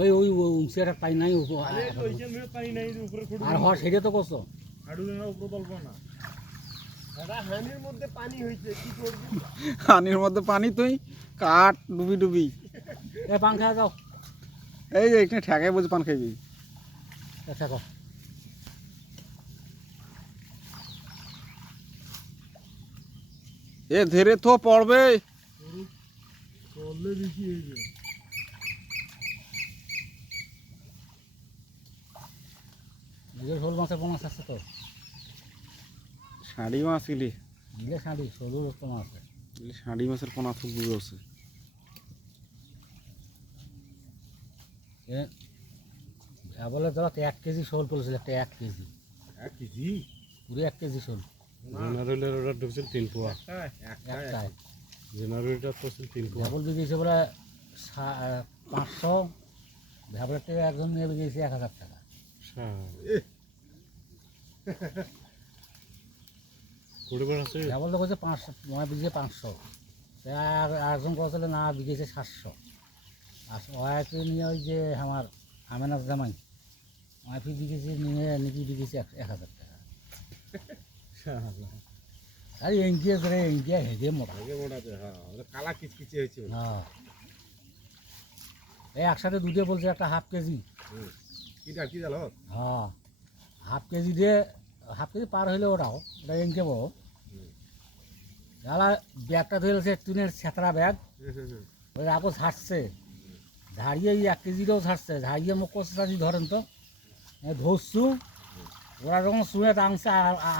ওই ওই উঁচেটা পাই নাই আর হওয়ার সেটা তো করছো পানির মধ্যে পানি তুই কাঠ ডুবি ডুবি পান খাওয়া যাও এই যে এখানে ঠেকাই বলছে পান খাইবি ঠেকো এ ধীরে তো পড়বে শোল মাছের বোনাস আছে তো শাড়ি মাছ ইলি দিলে শাড়ি সরু মাছ আছে শাড়ি মাছের পোনা খুব বুঝে আছে বলে ধরো 1 কেজি শোল পড়েছিল একটা 1 কেজি পুরো 1 কেজি শোল জেনারেলের ওটা ঢুকছিল 3 পোয়া একটাই জেনারেলটা তো ছিল 3 পোয়া ভ্যাবল বিকেছে বলে 500 ভ্যাবলের থেকে একজন নিয়ে বিকেছে 1000 টাকা ভ্যাবল তো কইছে 500 নয় বিঘে 500 আর একজন কইছিল না বিকেছে 700 আর ওয়াইফে নিয়ে ওই যে আমার আমেনার জামাই ওয়াইফে বিকেছে নিয়ে নাকি বিকেছে 1000 টাকা আরে এঙ্কিয়ে ধরে এঙ্কিয়ে হেগে মোটা কালা কিচকিচে হয়েছে হ্যাঁ এই একসাথে দুটো বলছে একটা হাফ কেজি কি জানো হ্যাঁ হাফ কেজি দিয়ে হাফ কেজি পার হইলে ওটা এনকে বড় যারা ব্যাগটা ধরেছে টুনের ছেঁতরা ব্যাগ ওই রাখো ঝাড়ছে ঝাড়িয়ে 1 কেজিটাও ঝাড়ছে ঝাড়িয়ে মুখ কষাদি ধরেন তো ধরছু ওরা যখন শুনে টাংছে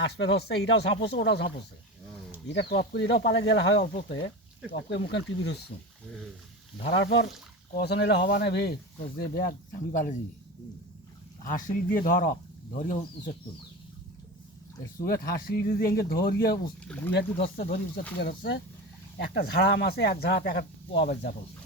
আসবে ধরছে এটাও ঝাঁপছে ওটাও ঝাঁপছে এটা টপ করে এটাও পালে গেলে হয় অল্পতে টপ করে মুখে টিভি ধরছু ধরার পর কষন এলে হবা না ভে তো যে ব্যাগ আমি পালে যাই হাসিল দিয়ে ধরিয়ে উচের তুল সুয়েট হাসিল দিয়ে এঙ্গে ধরিয়ে 2 হাতি ধরছে ধরি উচের তুলে ধরছে একটা ঝাড়া মাছে 1 ঝাড়াতে 1 পোয়া বাজ যা পড়ছে